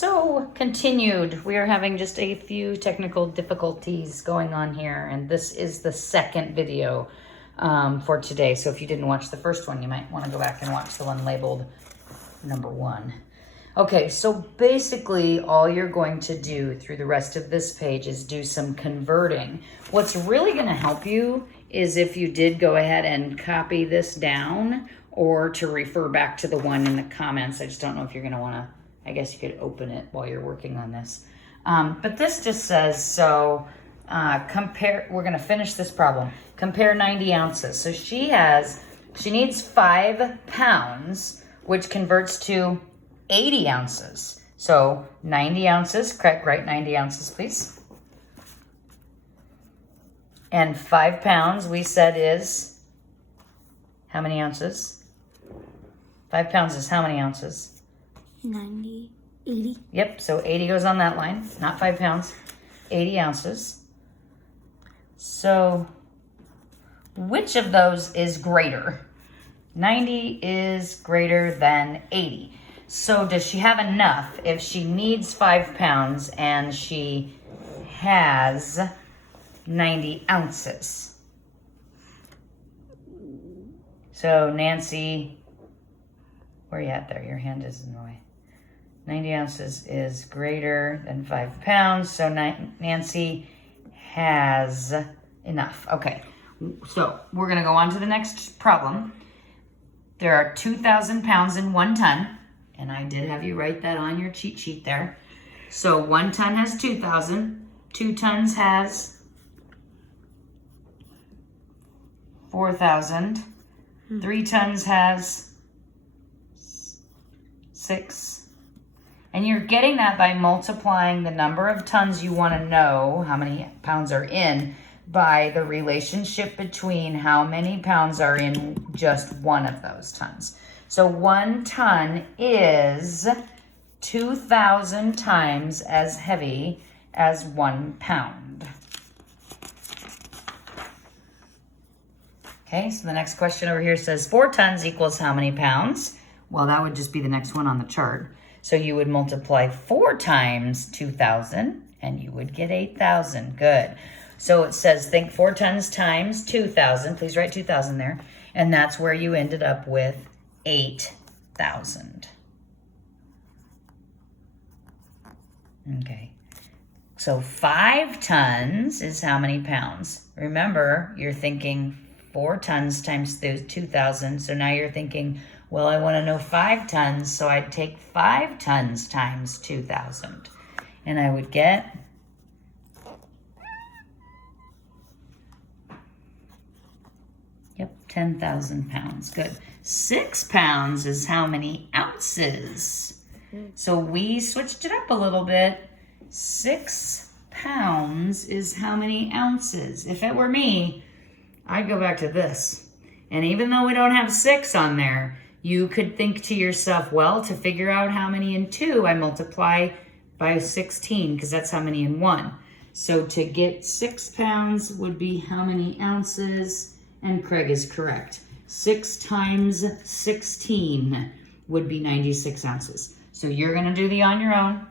So, continued. We are having just a few technical difficulties going on here, and this is the second video for today. So if you didn't watch the first one, you might want to go back and watch the one labeled number 1. Okay, so basically all you're going to do through the rest of this page is do some converting. What's really going to help you is if you did go ahead and copy this down, or to refer back to the one in the comments. I just don't know if you're going to want to, I guess you could open it while you're working on this. But this just says, so compare, we're going to finish this problem. Compare 90 ounces. So she needs 5 pounds, which converts to 80 ounces. So 90 ounces, correct, write 90 ounces, please. And 5 pounds, we said, is how many ounces? 5 pounds is how many ounces? 90, 80. Yep, so 80 goes on that line, not 5 pounds, 80 ounces. So which of those is greater? 90 is greater than 80. So does she have enough if she needs 5 pounds and she has 90 ounces? So Nancy, where are you at there? Your hand is in the way. 90 ounces is greater than 5 pounds. So Nancy has enough. Okay, so we're going to go on to the next problem. There are 2,000 pounds in 1 ton. And I did have you write that on your cheat sheet there. So 1 ton has 2,000. 2 tons has 4,000. 3 tons has 6. And you're getting that by multiplying the number of tons you want to know, how many pounds are in, by the relationship between how many pounds are in just one of those tons. So 1 ton is 2,000 times as heavy as 1 pound. Okay, so the next question over here says 4 tons equals how many pounds? Well, that would just be the next one on the chart. So you would multiply 4 times 2,000 and you would get 8,000. Good. So it says think 4 tons times 2,000. Please write 2,000 there. And that's where you ended up with 8,000. Okay. So 5 tons is how many pounds? Remember, you're thinking 4 tons times 2,000. So now you're thinking, well, I want to know 5 tons. So I'd take 5 tons times 2,000. And I would get 10,000 pounds. Good. 6 pounds is how many ounces? So we switched it up a little bit. 6 pounds is how many ounces? If it were me, I'd go back to this. And even though we don't have 6 on there, you could think to yourself, well, to figure out how many in 2, I multiply by 16 because that's how many in 1. So to get 6 pounds would be how many ounces? And Craig is correct. 6 times 16 would be 96 ounces. So you're going to do the on your own.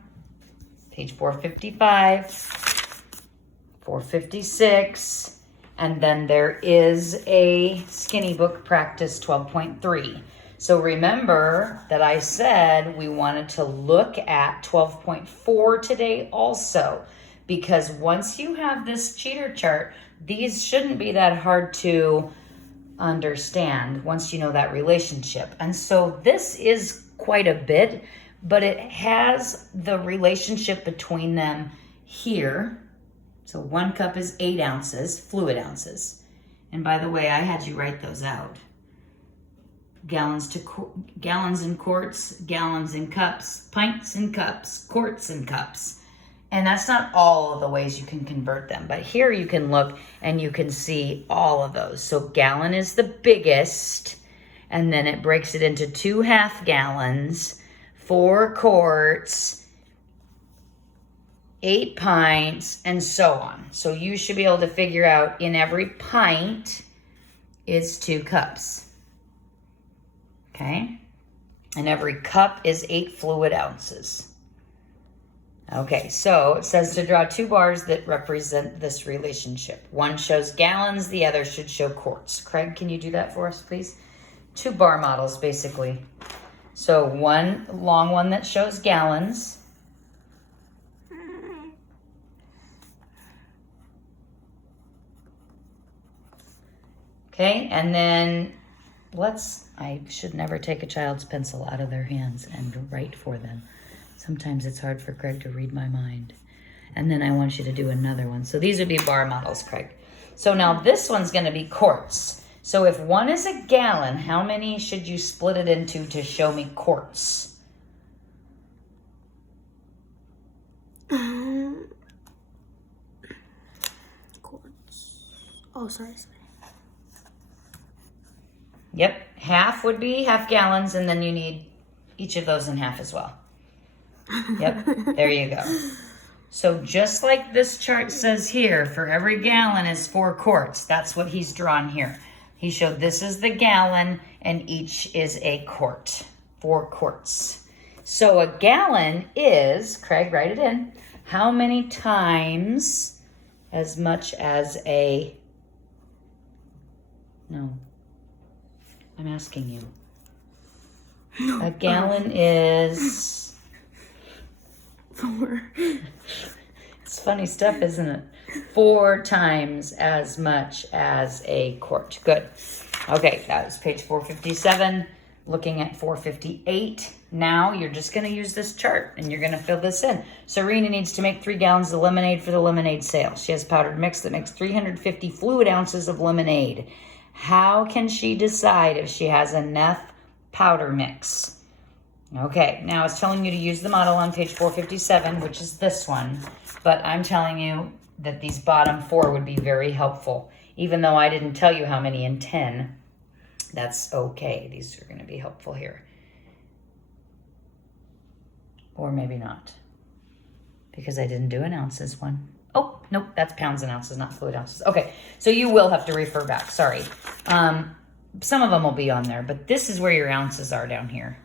Page 455, 456, and then there is a skinny book practice 12.3. So remember that I said we wanted to look at 12.4 today also, because once you have this cheater chart, these shouldn't be that hard to understand once you know that relationship. And so this is quite a bit, but it has the relationship between them here. So 1 cup is 8 ounces, fluid ounces. And by the way, I had you write those out. Gallons and quarts, gallons and cups, pints and cups, quarts and cups. And that's not all of the ways you can convert them. But here you can look and you can see all of those. So gallon is the biggest. And then it breaks it into 2 half gallons, 4 quarts, 8 pints, and so on. So you should be able to figure out in every pint is 2 cups. Okay? And every cup is 8 fluid ounces. Okay, so it says to draw two bars that represent this relationship. One shows gallons, the other should show quarts. Craig, can you do that for us, please? Two bar models, basically. So one long one that shows gallons. Okay, and then I should never take a child's pencil out of their hands and write for them. Sometimes it's hard for Craig to read my mind. And then I want you to do another one. So these would be bar models, Craig. So now this one's gonna be quarts. So if one is a gallon, how many should you split it into to show me quarts? Quarts. Oh, sorry. Yep, half would be half gallons, and then you need each of those in half as well. Yep, there you go. So just like this chart says here, for every gallon is 4 quarts. That's what he's drawn here. He showed this is the gallon, and each is a quart. 4 quarts. So a gallon is, Craig, write it in, how many times as much as a, no, I'm asking you. A gallon is 4. It's funny stuff, isn't it? 4 times as much as a quart. Good. Okay, that was page 457. Looking at 458. Now you're just going to use this chart and you're going to fill this in. Serena needs to make 3 gallons of lemonade for the lemonade sale. She has powdered mix that makes 350 fluid ounces of lemonade. How can she decide if she has enough powder mix? Okay, now it's telling you to use the model on page 457, which is this one. But I'm telling you that these bottom 4 would be very helpful. Even though I didn't tell you how many in 10, that's okay. These are going to be helpful here. Or maybe not. Because I didn't do an ounces one. Oh, nope, that's pounds and ounces, not fluid ounces. Okay, so you will have to refer back, sorry. Some of them will be on there, but this is where your ounces are down here.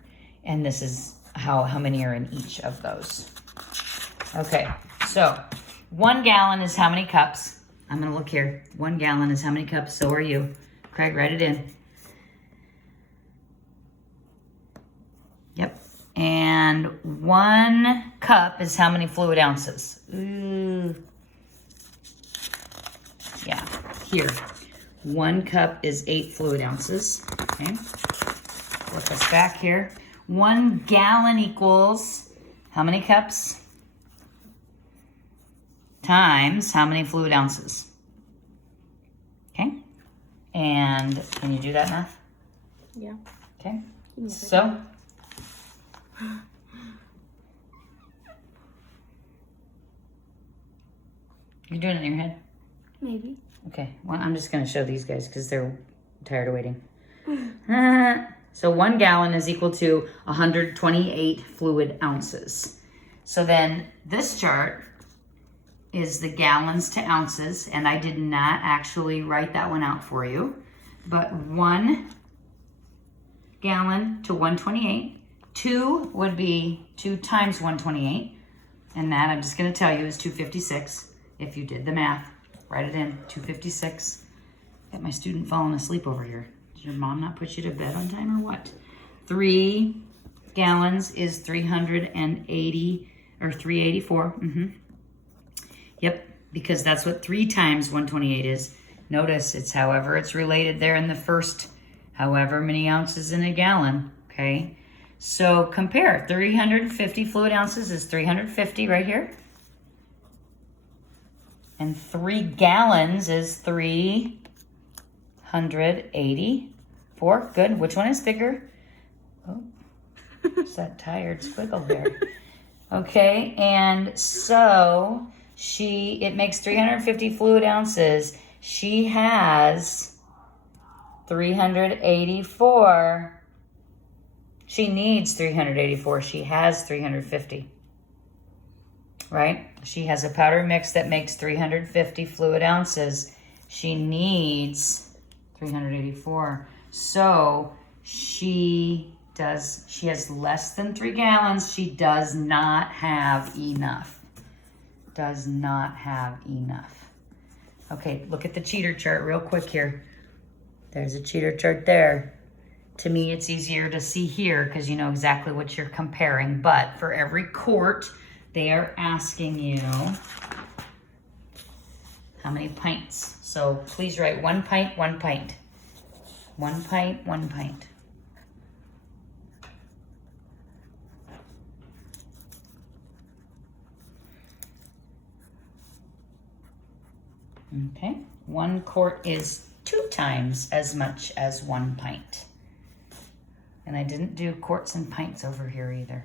And this is how many are in each of those. Okay, so 1 gallon is how many cups? I'm gonna look here. 1 gallon is how many cups? So are you. Craig, write it in. Yep. And 1 cup is how many fluid ounces? Ooh. Yeah, here. 1 cup is 8 fluid ounces. Okay. Flip us back here. 1 gallon equals how many cups? Times how many fluid ounces? Okay. And can you do that math? Yeah. Okay. So you're doing it in your head? Maybe. Okay. Well, I'm just going to show these guys because they're tired of waiting. So 1 gallon is equal to 128 fluid ounces. So then this chart is the gallons to ounces, and I did not actually write that one out for you, but 1 gallon to 128. 2 would be 2 times 128, and that I'm just going to tell you is 256. If you did the math, write it in, 256. Got my student falling asleep over here. Did your mom not put you to bed on time or what? 3 gallons is 380 or 384. Yep, because that's what 3 times 128 is. Notice it's however it's related there in the first however many ounces in a gallon, okay? So compare, 350 fluid ounces is 350 right here. And 3 gallons is 384. Good. Which one is bigger? Oh, it's that tired squiggle there. Okay, and so it makes 350 fluid ounces. She has 384. She needs 384. She has 350. Right? She has a powder mix that makes 350 fluid ounces. She needs 384. So she has less than 3 gallons. She does not have enough. does not have enough. Okay, look at the cheater chart real quick here. There's a cheater chart there. To me, it's easier to see here because you know exactly what you're comparing. But for every quart, they are asking you how many pints. So please write 1 pint, 1 pint. 1 pint, 1 pint. Okay, 1 quart is 2 times as much as 1 pint. And I didn't do quarts and pints over here either.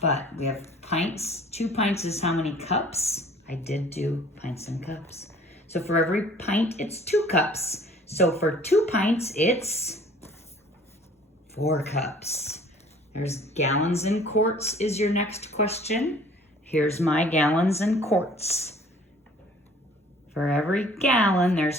But we have pints. 2 pints is how many cups? I did do pints and cups. So for every pint, it's 2 cups. So for 2 pints, it's 4 cups. There's gallons and quarts is your next question. Here's my gallons and quarts. For every gallon, there's